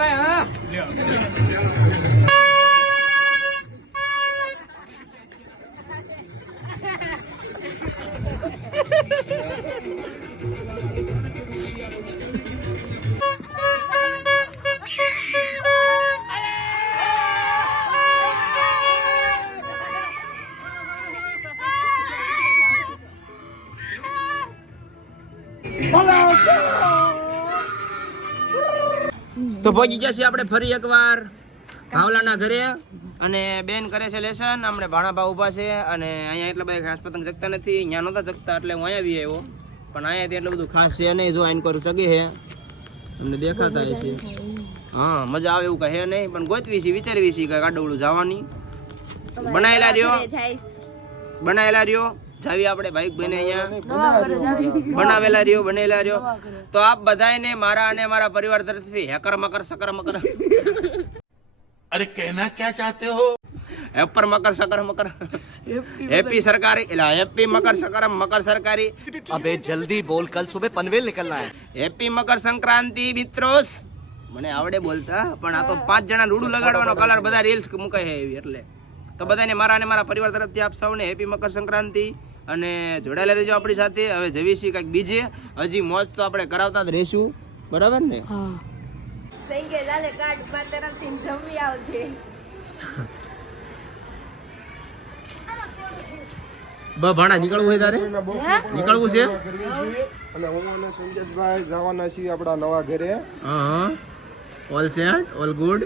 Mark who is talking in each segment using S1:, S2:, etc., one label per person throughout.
S1: ભાઈ હા
S2: તો પહોંચી છીએ આપણે ફરી એકવાર ભાવલાના ઘરે અને બેન કરે છે લેસન આપણે ભાણાભા ઊભા છે અને અહીંયા એટલા બધા ખાસ પતંગ જગતા નથી. અહીંયા નહોતા જગતા એટલે હું અહીંયા બી આવ્યો. પણ અહીંયાથી એટલું બધું ખાસ છે નહીં જો આઈન કરું ચગી છે. તમને દેખાતા હશે હા મજા આવે એવું કહે નહીં પણ ગોતવી છે વિચારવી છે કે ગાડવડું જવાની. બનાયેલા રહ્યો. બનાયેલા રહ્યો. જાવી આપણે ભાઈ બને અહીંયા. બનાવેલા રહ્યો બનેલા રહ્યો. તો આપ બધાને મારા અને મારા પરિવાર તરફથી હેકર મકર સકર મકર.
S3: અરે કહેના ક્યાં ચાહતે હો?
S2: હેપર મકર સકર મકર. હેપી સરકારી એટલે હેપી મકર સકર મકર સરકારી.
S4: અબે જલ્દી બોલ કલ સુબહ પનવેલ નીકળના હે.
S2: હેપી મકર સંક્રાંતિ મિત્રોસ મને આવડે બોલતા પણ આ તો પાંચ જણા રૂડું લગાડવાનો કલર બધા રીલ્સ મૂકાય એવી એટલે. તો બધાને મારા અને મારા પરિવાર તરફથી આપ સૌને હેપી મકર સંક્રાંતિ. અને જોડાયેલા રહેજો આપણી સાથે. હવે જવી છીએ કંઈક બીજે. હજી મોજ તો આપણે કરાવતા જ રહીશું. બરાબર ને?
S5: થઈ ગયા ચાલે કાર્ડમાં તરફથી જમી આવજે.
S2: બ ભાણા નીકળવું હોય તારે? નીકળવું છે?
S6: અને હું અને સંજયભાઈ જવાના છીએ આપણા નવા ઘરે.
S2: હા. All set all
S6: good.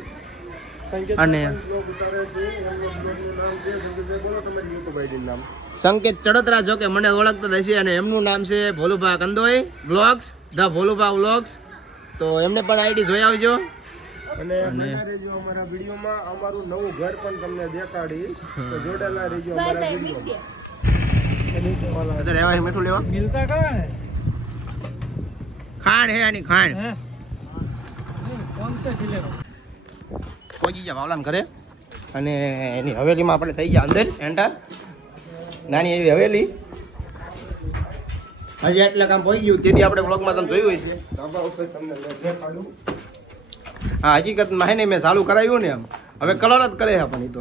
S2: અને
S6: બ્લોગ ઉતારે છે. એમનું બ્લોગનું નામ છે. સંકેતભાઈ બોલો તમારી યુટ્યુબ આઈડી નામ.
S2: સંકેત ચડતરા જો કે મને ઓળખતા નથી હશે અને એમનું નામ છે Bholubha Kandoi vlogs the Bholubha vlogs. તો એમને પણ આઈડી જોઈ આવજો.
S6: અને બન્યા રહેજો અમારા વિડીયોમાં અમારું નવું ઘર પણ તમને દેખાડીશ તો જોડેલા રહેજો અમારા વિડીયોમાં.
S2: અત્યારે રહેવા મીઠું લેવા?
S1: મિલતા કરા ને
S2: ખાંડ હે આની ખાંડ.
S1: હે? કોણ છે
S2: પહોંચી ગયા ભાવલાન ઘરે અને એની હવેલીમાં આપણે થઈ ગયા અંદર, એન્ટર. નાની એવી હવેલી. હજી એટલે કામ પહોંચી ગયું, તેથી આપણે બ્લોગમાં તમે જોયું છે હા, હકીકતમાં હે ને, મેં ચાલુ કરાવ્યું ને એમ. હવે કલર જ કરે છે પણ એ તો.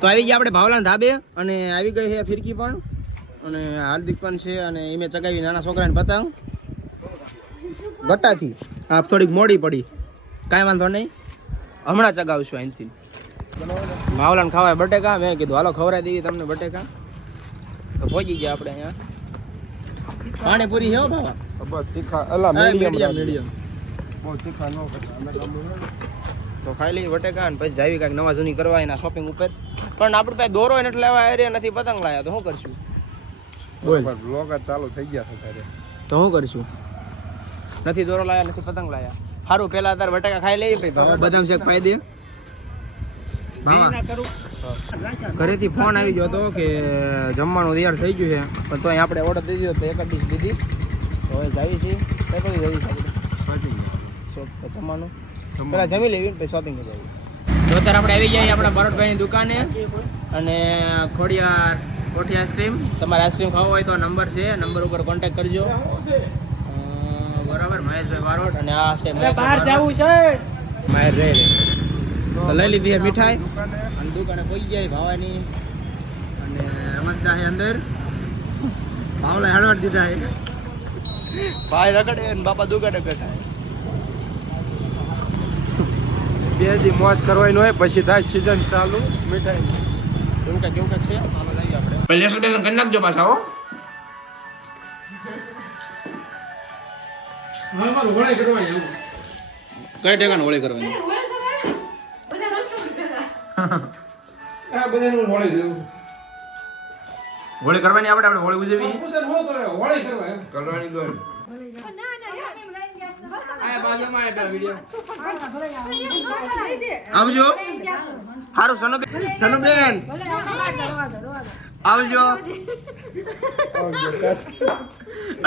S2: તો આવી ગયા આપણે ભાવલાન ધાબે, અને આવી ગઈ છે ફિરકી પણ. અને હાર્દિક પણ છે, અને એ મેં ચગાવી નાના છોકરાને પતંગ. ગટ્ટાથી. આ થોડીક મોડી પડી. કાંઈ વાંધો નહીં. હમણાં ચગાવશું અહીંથી. માવલાને ખાવાય બટેકા. મેં કીધું હાલો ખવડાવી દેવી તમને બટેકા. તો પહોંચી ગયા આપણે અહીંયા. પાણીપુરી છે હો
S6: બસ તીખા અલા
S2: મીડિયમ
S6: મીડિયમ બહુ તીખા ન.
S2: તો ખાઈ લઈએ બટેકા અને પછી જાવી કાંઈક નવા જૂની કરવા એના શોપિંગ ઉપર. પણ આપણે પાસે દોરો એને એટલે લેવા એરિયા નથી પતંગ લાયા. તો શું કરશું? બોલ.
S6: બસ ચાલુ થઈ ગયા છે
S2: તો શું કરશું? નથી દોરો લાયા નથી પતંગ લાયા. સારું પેલા તાર બટાકા ખાઈ લઈએ પછી ભાવા બદામ શેક ખાઈ દે. ઘરેથી ફોન આવી ગયો હતો કે જમવાનું તૈયાર થઈ ગયું છે પણ તો આપણે ઓર્ડર દીધી તો એક જ ડીશ દીધી. તો હવે જાવી છીએ. કઈ કઈ જવી છે શોપ જમવાનું. પેલા જમી લેવી ને પછી શોપિંગ જઈએ તો અત્યારે આપણે આવી ગયા આપણા ભરતભાઈની દુકાને. અને ખોડિયાર કોઠી આઈસ્ક્રીમ તમારે આઈસ્ક્રીમ ખાવો હોય તો નંબર છે. નંબર ઉપર કોન્ટેક્ટ કરજો. બરાબર મહેશભાઈ બારોટ અને આ છે
S1: બહાર જવું છે.
S2: માહિર રે રે. તો લઈ લીધી છે મીઠાઈ. અને દુકાને પહોંચી જાય ભાવાની. અને રમતદા છે અંદર. ભાવલા હળવટ દીધા છે ભાઈ રગડે અને બાપા દુકાને બેઠા
S6: બે દી મોજ કરવાની હોય પછી થાય સીઝન ચાલુ મીઠાઈ.
S2: કેવું કે કેવું કે છે? આપણે. પહેલે સ્ટેશન કરી નાખજો પાછા હો.
S1: મારું
S2: કઈ ઠેકાને હોળી કરવાની?
S1: આ બધાનું વળાઈ દેવું
S2: હોળી કરવાની આપણે આપણે હોળી ઉજવી
S1: પૂજન હો કરે વળાઈ કરવા
S6: કરવાની દોડ
S1: આ બાજુમાં આપ્યા વિડિયો.
S2: આવજો. હારું, સનુબેન. સનુબેન. આવજો.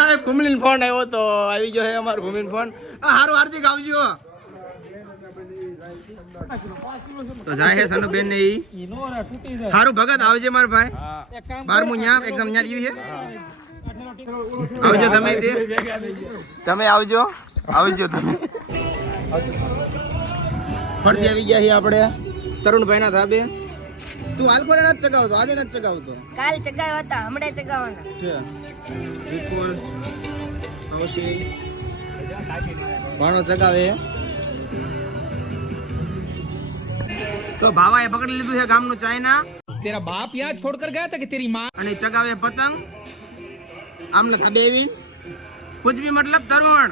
S2: આ ભૂમિન ફોન આવ્યો તો, આવી ગયો હે અમારો ભૂમિન ફોન. આ હારું, હાર્દિક, આવજો. તો જાય હે સનુબેન ને ઈ. હારું, ભગત, આવજે મારા ભાઈ. બારમું ન્યા એક્ઝામ ન્યા દીવી છે આવજો તમે તે. તમે આવજો. આવજો તમે. ફરતી આવી ગયા છીએ આપણે. તરુણભાઈના ધાબે. તું આલખોરે નથી ચગાવતો? આજે નથી ચગાવતો.
S5: કાલ ચગાવ્યા હતા હમણાં ચગાવવાના.
S2: ભાણો ચગાવે. તો ભાવાએ પકડી લીધું છે ગામનું ચાઇના
S7: તેરા બાપ યાદ છોડ કર ગયા હતા કે તેરી માં?
S2: અને ચગાવે પતંગ. આમને ધાબે એવી કુછ ભી મતલબ તરુણ.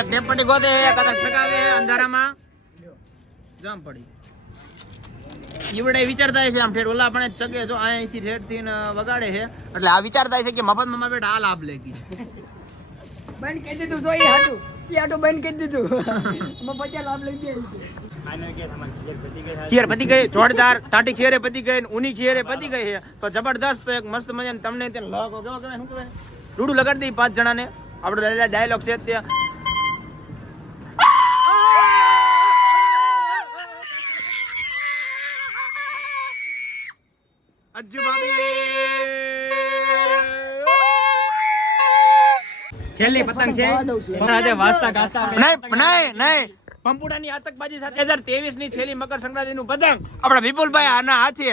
S2: એક ડેપટી ગોતે એક અદર ચગાવે અંધારામાં. જામ પડી. ઈવડે વિચારતા છે આમ ઠેર ઓલા આપણે ચગે જો અહીંથી ઠેરથી વગાડે છે. એટલે આ વિચારતા છે કે મફત મમ્મા બેટા આ લાભ લેગી.
S8: બંધ કરી દીધું એ હાટું. એ હાટું બંધ કરી દીધું. પચાસ લાભ લઈ ગયા
S2: ખીર પતી ગઈ જોરદાર. ટાટી ખીરે પતી ગઈ ઊની ખીરે પતી ગઈ છે. તો જબરદસ્ત એક મસ્ત મજાને તમને ત્યાં લગો કેવો કહેવાય શું કહેવાય? રૂડું લગાડી દઈ પાંચ જણાને. આપણો ડાયલોગ છે ત્યાં
S7: છેલ્લી પતંગ છે. આજે વાસ્તા ગાતા
S2: નહીં નહીં નહીં. પંપુડાની આતંકબાજી સાથે હજાર ત્રેવીસની છેલ્લી મકર સંક્રાંતિ નું પતંગ. આપણા વિપુલભાઈ આના હાથે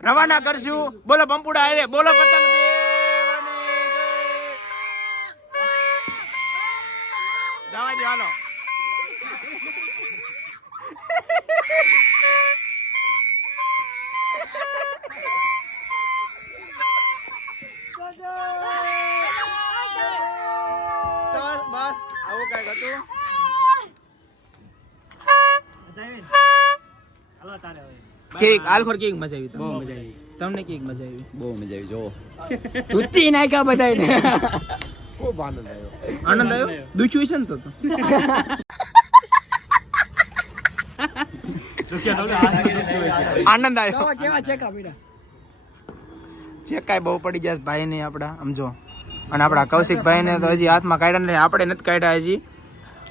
S2: રવાના કરશું. બોલો પંપુડા આવે બોલો પતંગ. હતું કેક આલફર કેક મજા આવી બહુ મજા આવી. તમને કેક મજા આવી?
S7: બહુ મજા આવી જો તૂતી નાખ્યા બધાને
S2: આનંદ આવ્યો. દુખ્યું છે ને તો તો. આનંદ આવ્યો.
S8: કેવા છે કા બેટા
S2: જે બહુ પડી જાય ભાઈ ને આપડા સમજો અને આપણા કૌશિક ભાઈ ને તો હજી હાથમાં કાઢ્યા ને આપણે નથી કાઢ્યા હજી.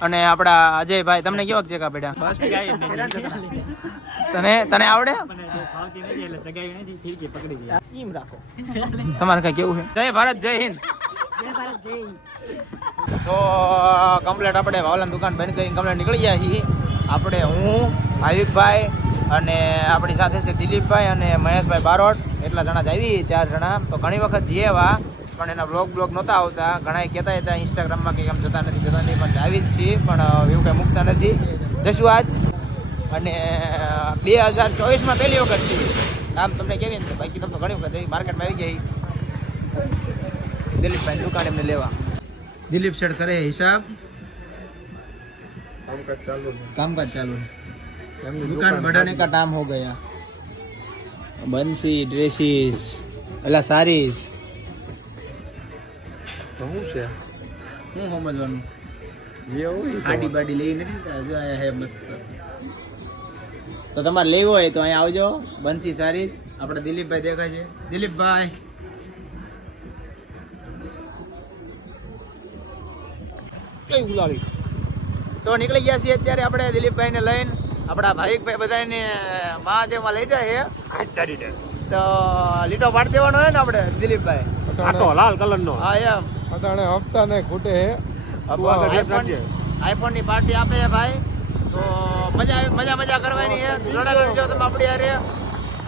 S2: અને આપણા અજયભાઈ તમને કેવા જગા પડ્યા? તને તને આવડે? તમારે કઈ કેવું છે? જય ભારત જય હિન્દ. તો કમ્પ્લેટ આપણે વાવલાની દુકાન બંધ કરીને કમ્પ્લેટ નીકળી ગયા છીએ. આપણે હું ભાવિકભાઈ અને આપણી સાથે છે દિલીપભાઈ અને મહેશભાઈ બારોટ. એટલા જણા જ આવી ચાર જણા. તો ઘણી વખત જઈએ એવા. પણ એના બ્લોગ બ્લોગ નહોતા આવતા ઘણા કહેતા હતા ઇન્સ્ટાગ્રામમાં કે આમ જતા નથી જતા નહીં પણ આવી જ છીએ પણ એવું કંઈ મૂકતા નથી જશું આજ અને બે હજાર ચોવીસમાં પહેલી વખત છીએ આમ તમને કેવી ને બાકી તમે તો ઘણી વખત જઈ માર્કેટમાં આવી ગઈ દિલીપભાઈ દુકાન એમને લેવા દિલીપ શેઠ કરે હિસાબ
S6: કામકાજ ચાલુ છે
S2: कामकाज चालू है
S6: એમની
S2: दुकान बढ़ाने का टाइम हो गया बंसी ड्रेसिस अला सारीस
S6: તો શું છે?
S2: શું સમજવાનું?
S6: હોય
S2: આડી બાડી લઈ નથી હજુ અહીંયા હે મસ્ત. તો તમારે લેવો હોય તો અહીંયા આવજો. બંસી સારી. આપણે દિલીપભાઈ દેખાય છે. દિલીપભાઈ.
S7: કઈ ઉલાળી?
S2: તો નીકળી ગયા છીએ અત્યારે આપણે દિલીપભાઈને લઈને. આપણા ભાવિકભાઈ બધાને મહાદેવમાં લઈ જાય છે. તો લીટો પાડી દેવાનો હોય ને આપણે દિલીપભાઈ?
S6: લાલ કલર નો
S2: હા એમ.
S6: અટાણે હપ્તા ને ખૂટે હે.
S2: આઈફોન આઈફોનની પાર્ટી આપે છે ભાઈ. તો મજા મજા મજા કરવાની છે લડા લડજો તમે આપણી હારે.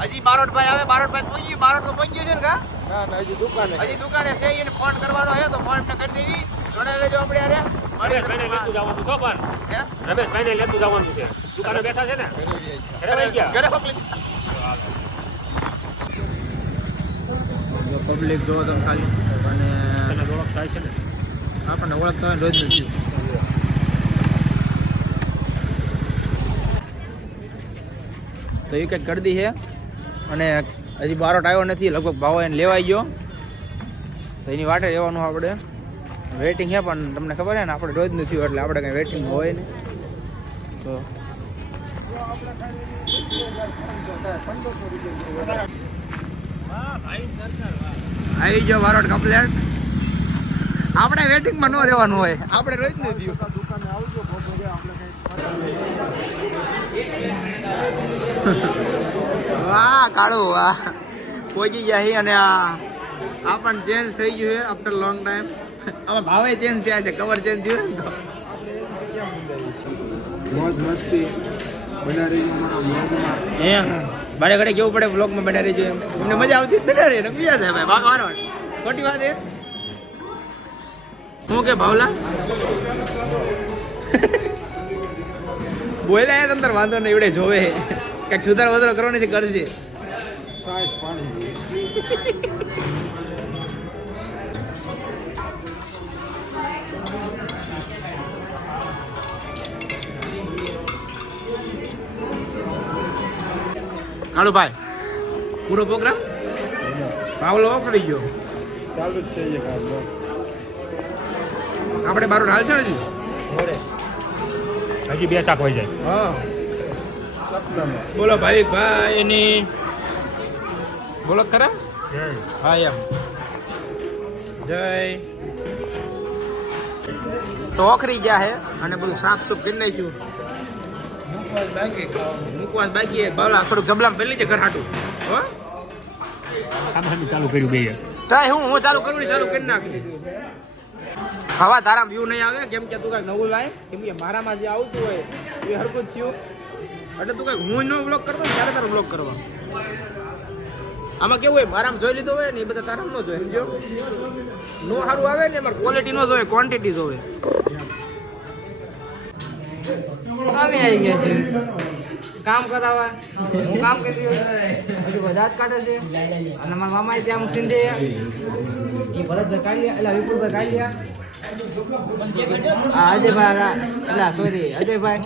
S2: હજી બારોટભાઈ આવે બારોટભાઈ પહોંચી બારોટ તો પહોંચી ગયું છે ને કા?
S6: ના ના હજી દુકાને.
S2: હજી દુકાને છે એને ફોન કરવાનો છે તો ફોન કરી દેવી. જોડાયેલા રહેજો આપણી હારે.
S9: રમેશભાઈને લેતું જવાનું છો પણ?
S2: હે?
S9: રમેશભાઈને લેતું જવાનું છે. દુકાને બેઠા છે ને? ઘરે ગયા?
S2: ઘરે પબ્લિક. જોવો તમે ખાલી. અને
S9: થાય છે ને?
S2: આપણને ઓળખતા હોય રોજ નથી તો એ કંઈક કરી છે. અને હજી બારોટ આવ્યો નથી, લગભગ ભાવો એને લેવાઈ ગયો. તો એની વાટે રહેવાનું આપણે. વેઇટિંગ છે, પણ તમને ખબર છે ને, આપણે રોજ નથી એટલે આપણે કંઈ વેઇટિંગ હોય ને તો આવી ગયો બારોટ કમ્પ્લેટ આપણે વેટિંગમાં ન રહેવાનું હોય. આપણે રોજ નથી વાહ કાળો વાહ. પહોંચી ગયા છે અને આ આ પણ ચેન્જ થઈ ગયું છે આફ્ટર લોંગ ટાઈમ હવે ભાવે ચેન્જ થયા છે કવર ચેન્જ થયું ને તો.
S6: મોજ મસ્તી.
S2: ઘડે કેવું પડે બ્લોગમાં બેઠા જોઈએ એમને મજા આવતી ને. બીજા થાય ભાઈ? વાહ વારો ખોટી વાત એ શું કે ભાવલા? બોલ્યા યાર અંદર વાંધો નહીં એવડે જોવે. કંઈક સુધાર વધારો કરવાની છે
S6: પાણી
S2: કાળુ ભાઈ પૂરો પ્રોગ્રામ ભાવલો ઓકળી ગયો.
S6: ચાલુ જ છે
S2: આપણે બારો હાલ છે હજી?
S9: હજી બે શાક હોય જાય.
S2: હા. બોલો ભાઈ ભાઈ એની બોલો ખરા? હા એમ. જય. તો ઓખરી ગયા હે અને બધું સાફ સુફ કરી નાખ્યું. મૂકવા બાકી હે. બાવલા થોડુંક જબલામ પેલી છે ઘર હાટું. હો?
S9: ચાલુ કર્યું બે
S2: તાય હું હું ચાલુ કરું ને ચાલુ કરી નાખી. હવા તારા વ્યૂ નહીં આવે. કેમ કે તું કાંઈક નવું લાય. કેમ કે મારામાં જે આવતું હોય એ હરકું જ થયું. એટલે તું કાંઈક હું નો બ્લોક કરતો ત્યારે તારો બ્લોક કરવા. આમાં કેવું હોય મારામાં જોઈ લીધો હોય ને એ બધા તારામાં ન જોઈ સમજો નો સારું આવે ને એમાં ક્વોલિટી નો જોવે ક્વોન્ટિટી જોવે.
S8: કામે આવી ગયા છે. કામ કરાવવા. હું કામ કરી રહ્યો છું હજુ બધા જ કાઢે છે. અને મારા મામા ત્યાં હું સિંધે એ ભરતભાઈ કાઢ્યા એટલે વિપુલભાઈ કાઢ્યા હા અજયભાઈ એટલે સોરી અજયભાઈ.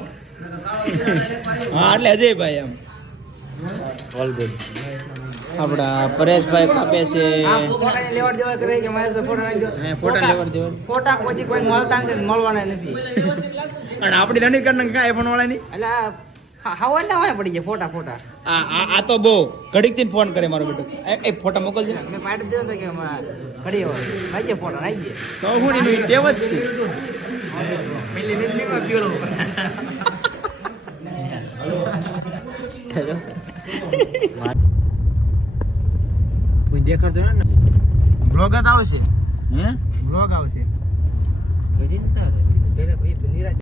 S2: હા એટલે અજયભાઈ એમ. આપણા પરેશભાઈ કાપે છે.
S8: ફોટાની લેવડ દેવા કરે કે મહેશભાઈ ફોટા નાખજો.
S2: ફોટા લેવડ દેવડ.
S8: ફોટા કોઈ કોઈ મળતા નથી મળવાના નથી.
S2: અને આપણી દંડિત કરીને કાંઈ ફોન વાળાની
S8: એટલે હા હવા ના હોય પડી જાય ફોટા ફોટા.
S2: આ આ આ તો બહુ ઘડીકથી ફોન કરે મારો બેટો. એ- એ ફોટા મોકલજો.
S8: મેં પાડી દીધો તો કે ઘડી વાર નાખીએ ફોટા નાખીએ
S2: તો હું ની ટેવ જ છે.
S8: પેલી નીકળી માં પીળો
S7: કોઈ દેખાડતો ને
S2: બ્લોગ જ આવશે.
S7: હે?
S2: બ્લોગ આવશે.
S8: ઘડી ને તારે. પેલા કોઈ નિરાશ